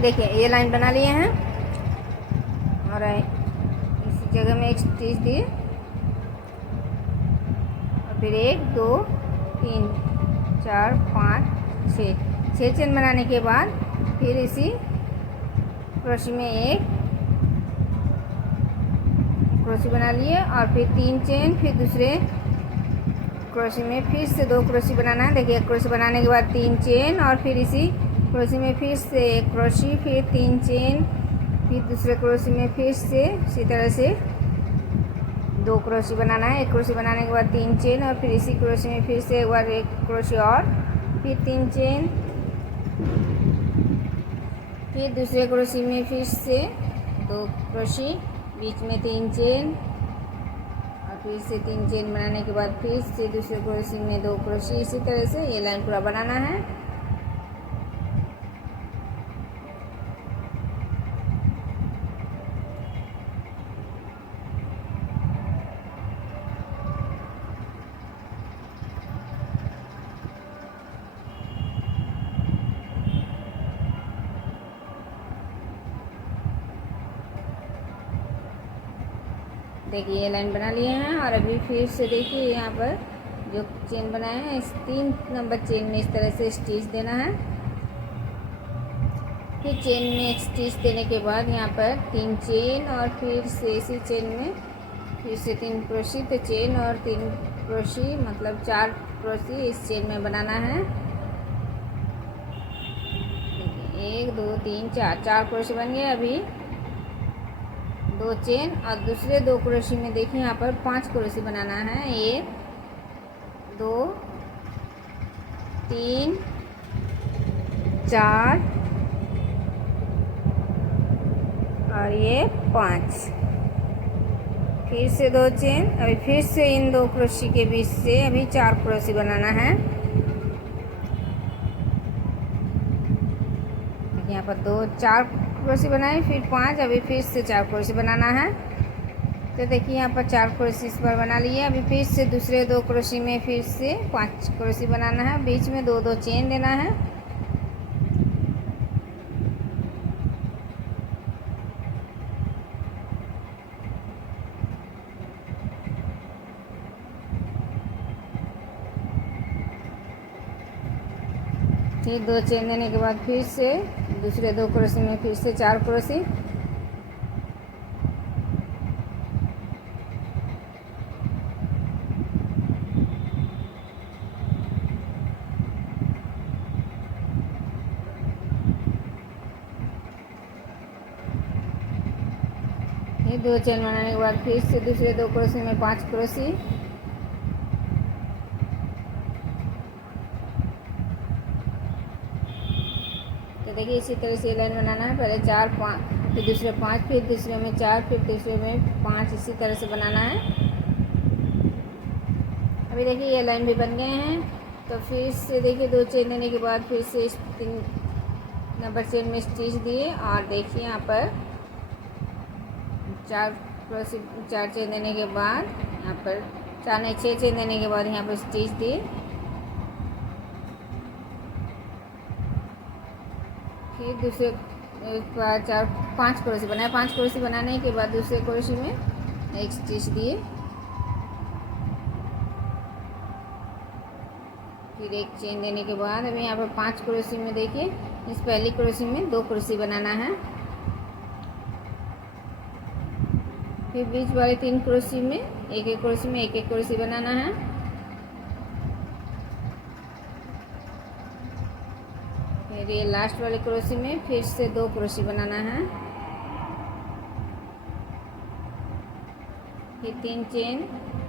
देखिए ये लाइन बना लिए हैं और इसी जगह में एक स्टिच दिए और फिर 1 2 3 4 5 6 चेन बनाने के बाद फिर इसी क्रोशे में एक क्रोशे बना लिए और फिर 3 चेन, फिर दूसरे क्रोशे में फिर से 2 क्रोशे बनाना है। देखिए एक क्रोशे बनाने के बाद 3 चेन और फिर इसी क्रोशे में फिर से एक क्रोशे, फिर 3 चेन, फिर दूसरे क्रोशे में फिर से इसी तरह से 2 क्रोशे बनाना है। एक क्रोशे बनाने के बाद 3 चेन और फिर इसी क्रोशे में फिर से एक बार एक क्रोशे और फिर 3 चेन, फिर दूसरे क्रोशे में फिर से 2 क्रोशे, बीच में 3 चेन और फिर से 3 चेन बनाने के बाद फिर से दूसरे क्रोशे में 2 क्रोशे। इसी तरह से ये लाइन पूरा बनाना है। देखिए ये लाइन बना लिए हैं और अभी फिर से देखिए यहाँ पर जो चेन बनाए हैं इस 3 नंबर चेन में इस तरह से स्टिच देना है। फिर चेन में एक स्टिच देने के बाद यहाँ पर 3 चेन और फिर से इसी चेन में फिर से 3 क्रोशे, तो चेन और 3 क्रोशे मतलब 4 क्रोशे इस चेन में बनाना है। 1 2 3 4 क्रोशे बन गए। अभी 2 चेन और दूसरे 2 क्रोशे में देखिए यहाँ पर 5 क्रोशे बनाना है। 1 2 3 4 और ये 5, फिर से 2 चेन, अभी फिर से इन 2 क्रोशे के बीच से अभी 4 क्रोशे बनाना है। यहाँ पर 4 क्रोशे बनाए, फिर 5, अभी फिर से 4 क्रोशे बनाना है। तो देखिए यहाँ पर 4 क्रोशे इस बार बना लिए। अभी फिर से दूसरे 2 क्रोशे में फिर से 5 क्रोशे बनाना है। बीच में 2 2 चेन देना है। फिर 2 चेन देने के बाद फिर से दूसरे 2 क्रोशे में फिर से 4 क्रोशे, फिर 2 चेन बनाने के बाद फिर से दूसरे 2 क्रोशे में 5 क्रोशे, तो देखिए इसी तरह से लाइन बनाना है। पहले 4 5, फिर दूसरे 5, फिर दूसरे में 4, फिर तीसरे में 5, इसी तरह से बनाना है। अभी देखिए ये लाइन भी बन गए हैं। तो फिर से देखिए 2 चेन देने के बाद फिर से 3 नंबर चेन में स्टिच दिए और देखिए यहाँ पर 4 चेन देने के बाद यहाँ पर 4 नहीं 6 चेन देने के बाद यहाँ पर स्टिच दिए। फिर दूसरे 5 क्रोशे बनाए। 5 क्रोशे बनाने के बाद दूसरे क्रोशे में एक स्टिच दिए। फिर एक चेन देने के बाद अभी यहाँ पर 5 क्रोशे में देखिए इस पहली क्रोशे में 2 क्रोशे बनाना है। फिर बीच वाले 3 क्रोशे में एक एक क्रोशे में एक एक क्रोशे बनाना है। फिर ये लास्ट वाले क्रोशे में फिर से 2 क्रोशे बनाना है। फिर 3 चेन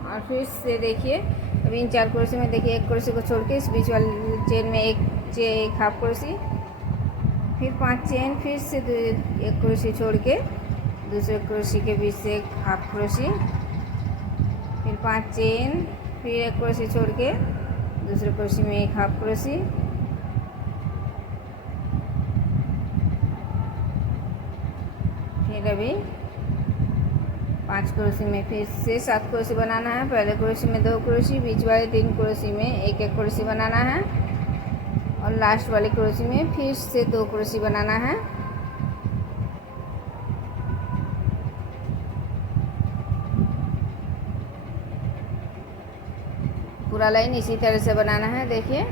और फिर से देखिए अभी इन 4 क्रोशे में देखिए एक क्रोशे को छोड़ के इस बीच वाले चेन में एक हाफ क्रोशे, फिर 5 चेन, फिर से एक क्रोशे छोड़ के दूसरे क्रोशे के बीच से एक हाफ क्रोशे, फिर 5 चेन, फिर एक क्रोशे छोड़ के दूसरे क्रोशे में एक हाफ क्रोशे, फिर अभी 5 क्रोशे में फिर से 7 क्रोशे बनाना है। पहले क्रोशे में 2 क्रोशे, बीच वाले 3 क्रोशे में एक एक क्रोशे बनाना है और लास्ट वाले क्रोशे में फिर से 2 क्रोशे बनाना है। पूरा लाइन इसी तरह से बनाना है। देखिए